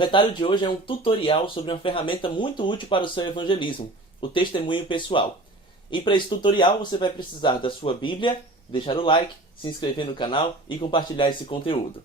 O retalho de hoje é um tutorial sobre uma ferramenta muito útil para o seu evangelismo, o testemunho pessoal. E para esse tutorial você vai precisar da sua Bíblia, deixar o like, se inscrever no canal e compartilhar esse conteúdo.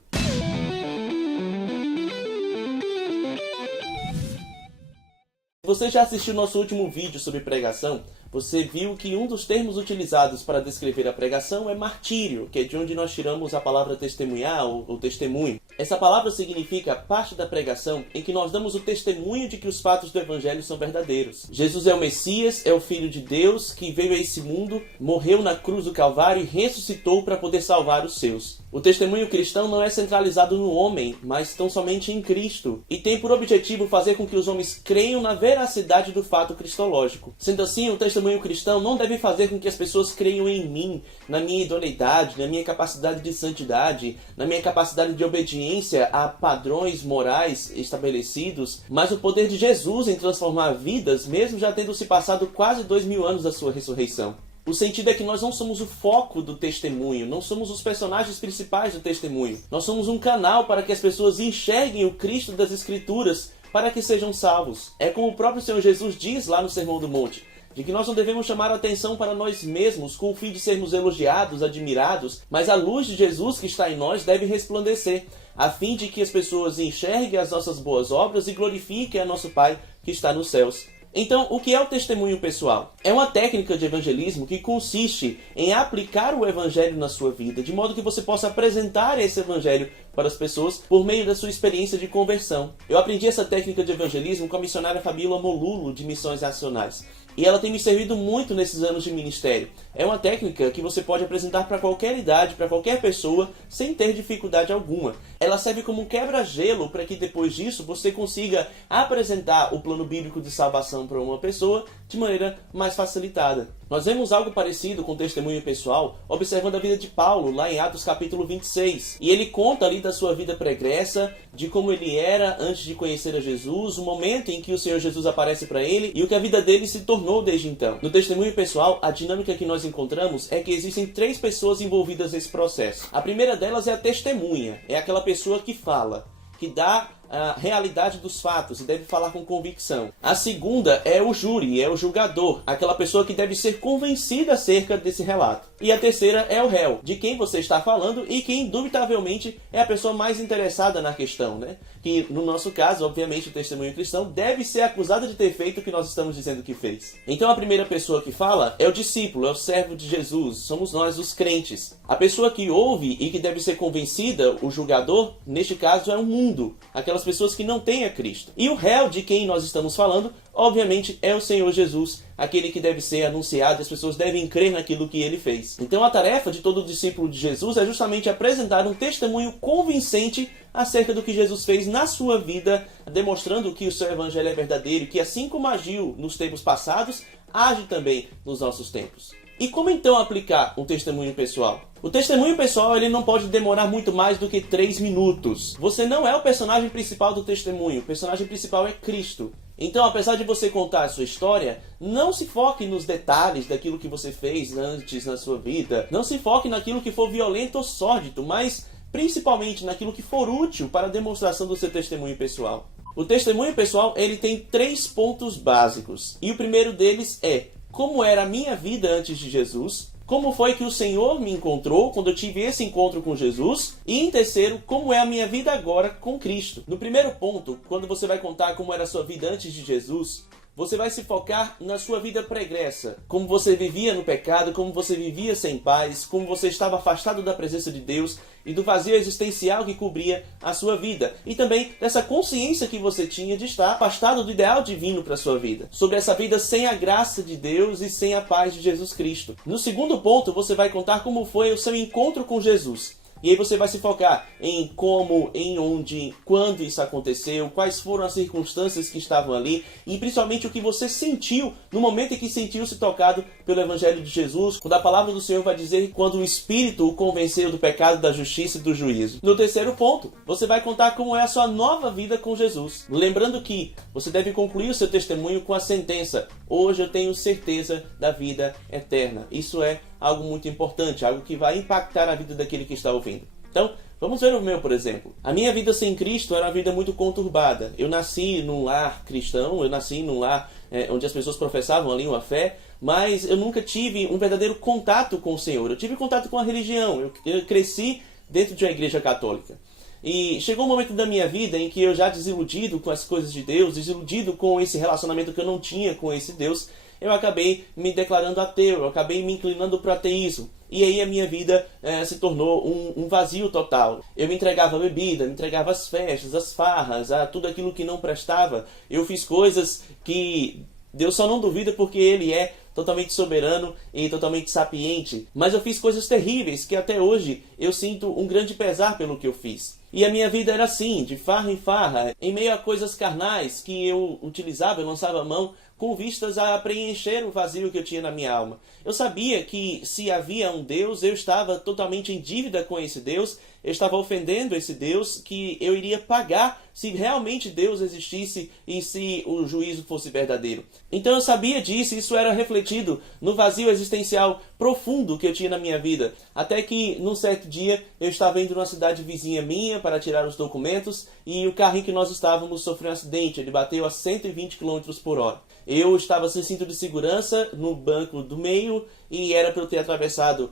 Se você já assistiu nosso último vídeo sobre pregação, você viu que um dos termos utilizados para descrever a pregação é martírio, que é de onde nós tiramos a palavra testemunhar ou testemunho. Essa palavra significa parte da pregação em que nós damos o testemunho de que os fatos do Evangelho são verdadeiros. Jesus é o Messias, é o Filho de Deus que veio a esse mundo, morreu na cruz do Calvário e ressuscitou para poder salvar os seus. O testemunho cristão não é centralizado no homem, mas tão somente em Cristo, e tem por objetivo fazer com que os homens creiam na veracidade do fato cristológico. Sendo assim, o testemunho cristão não deve fazer com que as pessoas creiam em mim, na minha idoneidade, na minha capacidade de santidade, na minha capacidade de obediência a padrões morais estabelecidos, mas o poder de Jesus em transformar vidas, mesmo já tendo se passado quase 2000 anos da sua ressurreição. O sentido é que nós não somos o foco do testemunho, não somos os personagens principais do testemunho. Nós somos um canal para que as pessoas enxerguem o Cristo das Escrituras para que sejam salvos. É como o próprio Senhor Jesus diz lá no Sermão do Monte, de que nós não devemos chamar a atenção para nós mesmos com o fim de sermos elogiados, admirados, mas a luz de Jesus que está em nós deve resplandecer, a fim de que as pessoas enxerguem as nossas boas obras e glorifiquem a nosso Pai que está nos céus. Então, o que é o testemunho pessoal? É uma técnica de evangelismo que consiste em aplicar o evangelho na sua vida, de modo que você possa apresentar esse evangelho para as pessoas por meio da sua experiência de conversão. Eu aprendi essa técnica de evangelismo com a missionária Fabíola Molulo, de Missões Nacionais. E ela tem me servido muito nesses anos de ministério. É uma técnica que você pode apresentar para qualquer idade, para qualquer pessoa, sem ter dificuldade alguma. Ela serve como um quebra-gelo para que depois disso você consiga apresentar o plano bíblico de salvação para uma pessoa de maneira mais facilitada. Nós vemos algo parecido com o testemunho pessoal observando a vida de Paulo, lá em Atos capítulo 26. E ele conta ali da sua vida pregressa, de como ele era antes de conhecer a Jesus, o momento em que o Senhor Jesus aparece para ele e o que a vida dele se tornou desde então. No testemunho pessoal, a dinâmica que nós encontramos é que existem 3 pessoas envolvidas nesse processo. A primeira delas é a testemunha, é aquela pessoa que fala, que dá a realidade dos fatos e deve falar com convicção. A segunda é o júri, é o julgador, aquela pessoa que deve ser convencida acerca desse relato. E a terceira é o réu, de quem você está falando e que indubitavelmente é a pessoa mais interessada na questão, né? Que no nosso caso, obviamente, o testemunho cristão deve ser acusado de ter feito o que nós estamos dizendo que fez. Então a primeira pessoa que fala é o discípulo, é o servo de Jesus, somos nós os crentes. A pessoa que ouve e que deve ser convencida, o julgador, neste caso é o mundo, aquelas pessoas que não têm a Cristo. E o réu de quem nós estamos falando, obviamente, é o Senhor Jesus, aquele que deve ser anunciado, as pessoas devem crer naquilo que ele fez. Então a tarefa de todo discípulo de Jesus é justamente apresentar um testemunho convincente acerca do que Jesus fez na sua vida, demonstrando que o seu evangelho é verdadeiro, que assim como agiu nos tempos passados, age também nos nossos tempos. E como então aplicar um testemunho pessoal? O testemunho pessoal ele não pode demorar muito mais do que 3 minutos. Você não é o personagem principal do testemunho, o personagem principal é Cristo. Então, apesar de você contar a sua história, não se foque nos detalhes daquilo que você fez antes na sua vida. Não se foque naquilo que for violento ou sórdido, mas principalmente naquilo que for útil para a demonstração do seu testemunho pessoal. O testemunho pessoal ele tem 3 pontos básicos. E o primeiro deles é: como era a minha vida antes de Jesus? Como foi que o Senhor me encontrou quando eu tive esse encontro com Jesus? E em terceiro, como é a minha vida agora com Cristo? No primeiro ponto, quando você vai contar como era a sua vida antes de Jesus, você vai se focar na sua vida pregressa. Como você vivia no pecado, como você vivia sem paz, como você estava afastado da presença de Deus e do vazio existencial que cobria a sua vida. E também dessa consciência que você tinha de estar afastado do ideal divino para a sua vida. Sobre essa vida sem a graça de Deus e sem a paz de Jesus Cristo. No segundo ponto, você vai contar como foi o seu encontro com Jesus. E aí você vai se focar em como, em onde, quando isso aconteceu, quais foram as circunstâncias que estavam ali e principalmente o que você sentiu no momento em que sentiu-se tocado pelo Evangelho de Jesus, quando a palavra do Senhor vai dizer quando o Espírito o convenceu do pecado, da justiça e do juízo. No terceiro ponto, você vai contar como é a sua nova vida com Jesus. Lembrando que você deve concluir o seu testemunho com a sentença: hoje eu tenho certeza da vida eterna. Isso é algo muito importante, algo que vai impactar a vida daquele que está ouvindo. Então, vamos ver o meu, por exemplo. A minha vida sem Cristo era uma vida muito conturbada. Eu nasci num lar cristão, eu nasci num lar onde as pessoas professavam ali uma fé, mas eu nunca tive um verdadeiro contato com o Senhor. Eu tive contato com a religião, eu cresci dentro de uma igreja católica. E chegou um momento da minha vida em que eu já desiludido com as coisas de Deus, desiludido com esse relacionamento que eu não tinha com esse Deus, eu acabei me declarando ateu, eu acabei me inclinando para o ateísmo. E aí a minha vida se tornou um vazio total. Eu me entregava à bebida, me entregava às festas, às farras, a tudo aquilo que não prestava. Eu fiz coisas que Deus só não duvida porque Ele é totalmente soberano e totalmente sapiente. Mas eu fiz coisas terríveis que até hoje eu sinto um grande pesar pelo que eu fiz. E a minha vida era assim, de farra em farra, em meio a coisas carnais que eu utilizava, eu lançava a mão, com vistas a preencher o vazio que eu tinha na minha alma. Eu sabia que se havia um Deus, eu estava totalmente em dívida com esse Deus, eu estava ofendendo esse Deus, que eu iria pagar se realmente Deus existisse e se o juízo fosse verdadeiro. Então eu sabia disso, isso era refletido no vazio existencial profundo que eu tinha na minha vida. Até que, num certo dia, eu estava indo numa cidade vizinha minha para tirar os documentos e o carro em que nós estávamos sofreu um acidente, ele bateu a 120 km por hora. Eu estava sem cinto de segurança no banco do meio e era para eu ter atravessado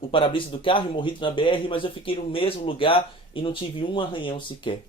o para-brisa do carro e morrido na BR, mas eu fiquei no mesmo lugar e não tive um arranhão sequer.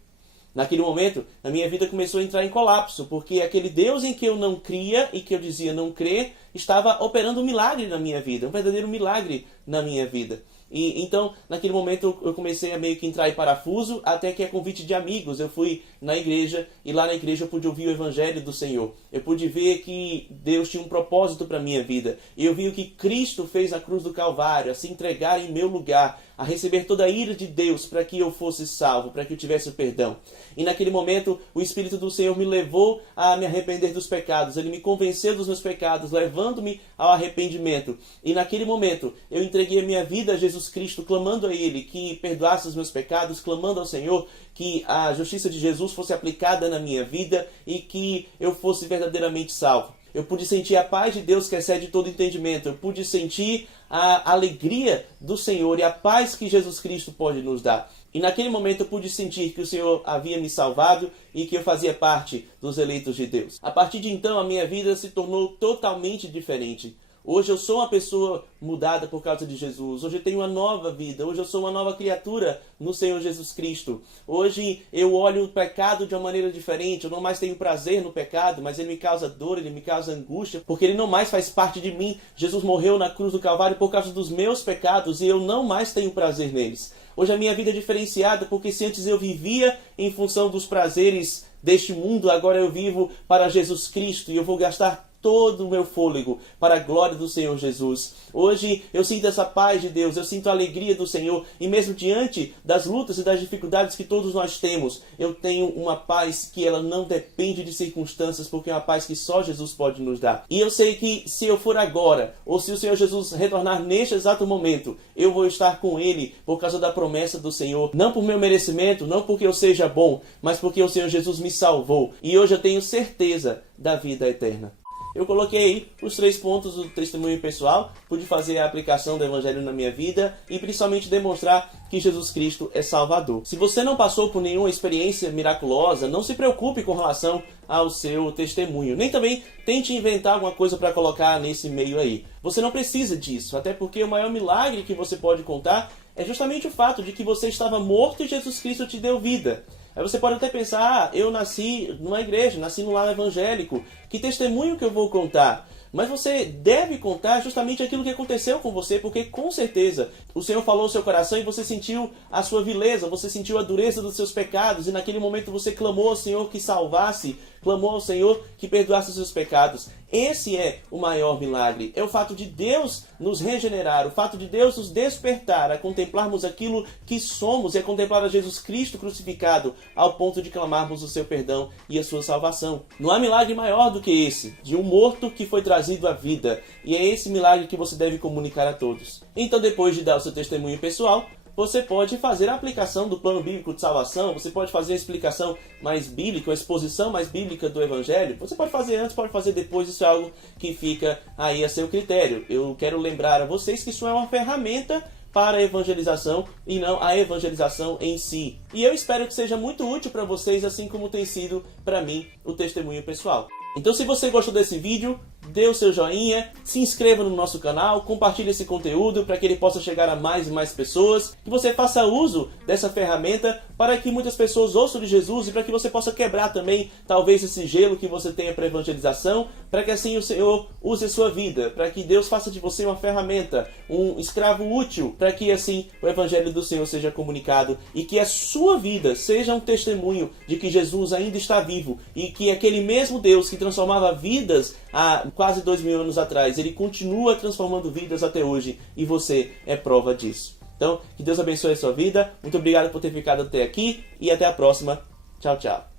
Naquele momento, a minha vida começou a entrar em colapso, porque aquele Deus em que eu não cria e que eu dizia não crer, estava operando um milagre na minha vida, um verdadeiro milagre na minha vida. E então, naquele momento, eu comecei a meio que entrar em parafuso, até que a convite de amigos, eu fui na igreja, e lá na igreja eu pude ouvir o Evangelho do Senhor. Eu pude ver que Deus tinha um propósito para a minha vida. E eu vi o que Cristo fez na cruz do Calvário, a se entregar em meu lugar, a receber toda a ira de Deus para que eu fosse salvo, para que eu tivesse o perdão. E naquele momento, o Espírito do Senhor me levou a me arrepender dos pecados. Ele me convenceu dos meus pecados, levando-me ao arrependimento. E naquele momento, eu entreguei a minha vida a Jesus Cristo, clamando a Ele que perdoasse os meus pecados, clamando ao Senhor que a justiça de Jesus fosse aplicada na minha vida e que eu fosse verdadeiramente salvo. Eu pude sentir a paz de Deus que excede todo entendimento. Eu pude sentir a alegria do Senhor e a paz que Jesus Cristo pode nos dar. E naquele momento eu pude sentir que o Senhor havia me salvado e que eu fazia parte dos eleitos de Deus. A partir de então a minha vida se tornou totalmente diferente. Hoje eu sou uma pessoa mudada por causa de Jesus. Hoje eu tenho uma nova vida. Hoje eu sou uma nova criatura no Senhor Jesus Cristo. Hoje eu olho o pecado de uma maneira diferente. Eu não mais tenho prazer no pecado, mas ele me causa dor, ele me causa angústia, porque ele não mais faz parte de mim. Jesus morreu na cruz do Calvário por causa dos meus pecados e eu não mais tenho prazer neles. Hoje a minha vida é diferenciada, porque se antes eu vivia em função dos prazeres deste mundo, agora eu vivo para Jesus Cristo e eu vou gastar todo o meu fôlego para a glória do Senhor Jesus. Hoje eu sinto essa paz de Deus, eu sinto a alegria do Senhor, e mesmo diante das lutas e das dificuldades que todos nós temos, eu tenho uma paz que ela não depende de circunstâncias, porque é uma paz que só Jesus pode nos dar. E eu sei que se eu for agora, ou se o Senhor Jesus retornar neste exato momento, eu vou estar com Ele por causa da promessa do Senhor, não por meu merecimento, não porque eu seja bom, mas porque o Senhor Jesus me salvou, e hoje eu tenho certeza da vida eterna. Eu coloquei aí os 3 pontos do testemunho pessoal, pude fazer a aplicação do Evangelho na minha vida e principalmente demonstrar que Jesus Cristo é Salvador. Se você não passou por nenhuma experiência miraculosa, não se preocupe com relação ao seu testemunho. Nem também tente inventar alguma coisa para colocar nesse meio aí. Você não precisa disso, até porque o maior milagre que você pode contar é justamente o fato de que você estava morto e Jesus Cristo te deu vida. Aí você pode até pensar, eu nasci numa igreja, nasci num lar evangélico, que testemunho que eu vou contar? Mas você deve contar justamente aquilo que aconteceu com você, porque com certeza o Senhor falou ao seu coração e você sentiu a sua vileza, você sentiu a dureza dos seus pecados e naquele momento você clamou ao Senhor que salvasse, clamou ao Senhor que perdoasse os seus pecados. Esse é o maior milagre, é o fato de Deus nos regenerar, o fato de Deus nos despertar a contemplarmos aquilo que somos e a contemplar a Jesus Cristo crucificado ao ponto de clamarmos o seu perdão e a sua salvação. Não há milagre maior do que esse, de um morto que foi trazido à vida, e é esse milagre que você deve comunicar a todos. Então, depois de dar o seu testemunho pessoal, você pode fazer a aplicação do plano bíblico de salvação, você pode fazer a explicação mais bíblica, a exposição mais bíblica do Evangelho. Você pode fazer antes, pode fazer depois, isso é algo que fica aí a seu critério. Eu quero lembrar a vocês que isso é uma ferramenta para a evangelização e não a evangelização em si. E eu espero que seja muito útil para vocês, assim como tem sido para mim o testemunho pessoal. Então, se você gostou desse vídeo, dê o seu joinha, se inscreva no nosso canal, compartilhe esse conteúdo para que ele possa chegar a mais e mais pessoas, que você faça uso dessa ferramenta para que muitas pessoas ouçam de Jesus e para que você possa quebrar também, talvez, esse gelo que você tenha para evangelização, para que assim o Senhor use a sua vida, para que Deus faça de você uma ferramenta, um escravo útil, para que assim o Evangelho do Senhor seja comunicado e que a sua vida seja um testemunho de que Jesus ainda está vivo e que aquele mesmo Deus que transformava vidas há quase 2000 anos atrás, ele continua transformando vidas até hoje e você é prova disso. Então, que Deus abençoe a sua vida. Muito obrigado por ter ficado até aqui e até a próxima. Tchau, tchau.